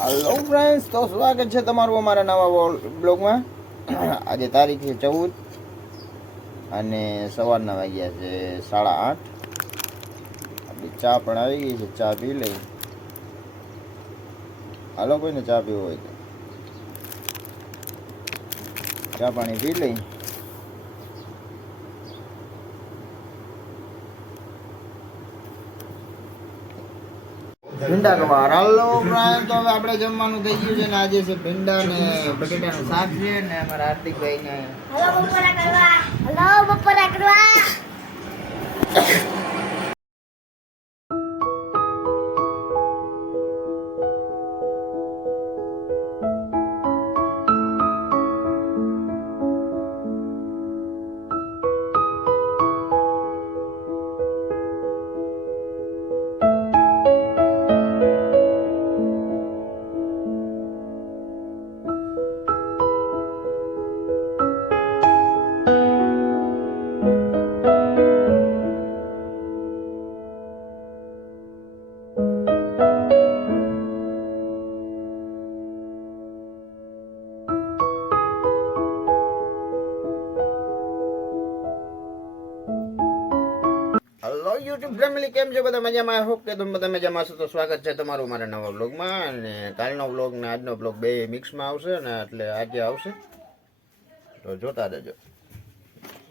Hello friends, તો સ્વાગત છે તમારું અમારા નવા બ્લોગમાં. આજે તારીખ છે 14 અને સવારના વાગ્યા છે 8:30. આપણી ચા પણ આવી ગઈ છે, ચા પી લઈ. હાલો, કોઈને ચા પીવો હોય તો ચા પાણી પી લઈ. ભીંડા કબાર. હાલો ફ્રેન્ડ, તો હવે આપણે જમવાનું થઈ ગયું છે ને આજે છે ભીંડા ને બટેટાનું શાક છે ને અમારા હાર્દિકભાઈ ને હલો બપોરા કરવા હેલો યુટ્યુબ ફેમિલી, કેમ છે બધા? મજામાં? આઈ હોપ કે તમે બધા મજામાં છો. તો સ્વાગત છે તમારું મારા નવા બ્લોગમાં. અને કાલનો બ્લોગ ને આજનો બ્લોગ બે મિક્સમાં આવશે ને એટલે આજે આવશે, તો જોતા રહેજો.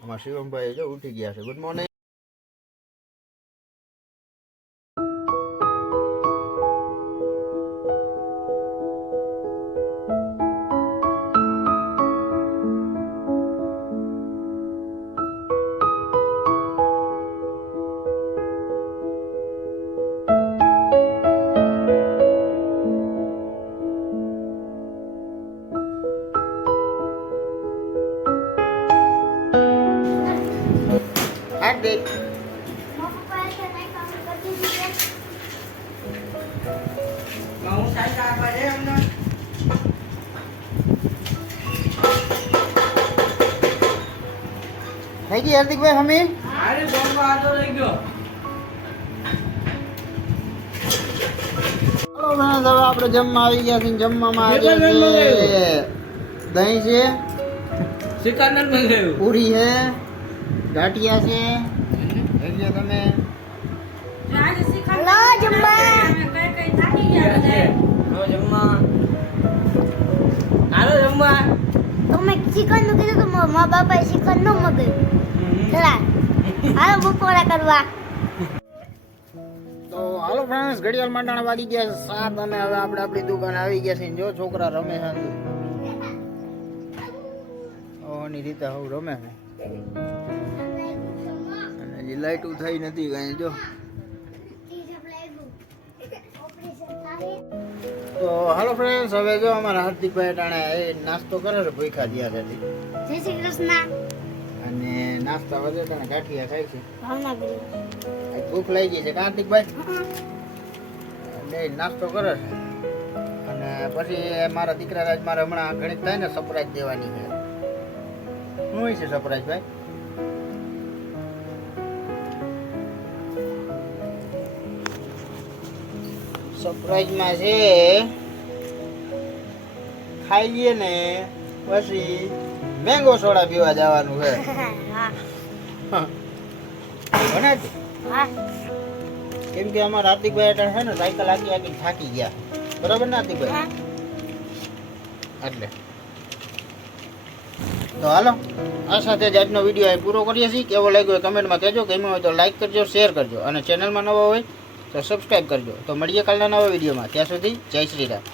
અમારા શિવમભાઈ જો ઉઠી ગયા છે. Good morning. હાર્દિક, થઈ ગઈ હાર્દિકભાઈ હમી? ચાલો ફ્રેન્ડ્સ, હવે આપણે જમવા આવી ગયા છીએ. જમવામાં આજે છે દહીં છે, પૂરી છે, ગાંઠિયા છે. જોઈ લો તમે. હલો જમવા તમે ચિકન નું કીધું તો મારા બાપાએ ચિકન નો મગાવ્યું. ચલા હાલો બપોરા કરવા. તો હાલો ફ્રેન્ડ્સ, ઘડિયાળ માંડાણા વાગી ગયા 7 અને હવે આપણે આપણી દુકાન આવી ગયા છે. જો છોકરા રમે છે, ઓની રીતે હવે રમે છે. અને જે લાઈટો થઈ નથી કઈ. જો તો હાલો ફ્રેન્ડ્સ, હવે જો અમારા હાર્દિકભાઈ ટાણે એ નાસ્તો કરે છે ભૂખા થયા છે. જય શ્રી કૃષ્ણ. અને નાસ્તા વધે તને ગાંઠિયા ખાય છે. ભાવનગર ભૂખ લાગી ગઈ છે હાર્દિકભાઈ, એટલે નાસ્તો કરે છે. અને પછી મારા દીકરા રાજ મારે હમણાં ઘણી થાય ને સરપ્રાઈઝ દેવાની છે. શું હોય છે સરપ્રાઈઝ ભાઈ? સરપ્રાઈઝમાં છે ખાઈ લઈએ ને પછી મેંગો સોડા પીવા જવાનું છે. બને છે? કેમ કે અમારા હાર્દિકભાઈ છે ને સાયકલ આખી આખી થાકી ગયા. બરાબર ને હાર્દિકભાઈ? એટલે તો હાલો, આ સાથે જ આજનો વિડીયો અહીં પૂરો કરીએ છીએ. કેવો લાગ્યો એ કમેન્ટમાં કહેજો. ગમ્યો હોય તો લાઈક કરજો, શેર કરજો અને ચેનલમાં નવો હોય તો સબસ્ક્રાઈબ કરજો. તો મળીએ કાલના નવા વિડીયોમાં. ત્યાં સુધી જય શ્રી રામ.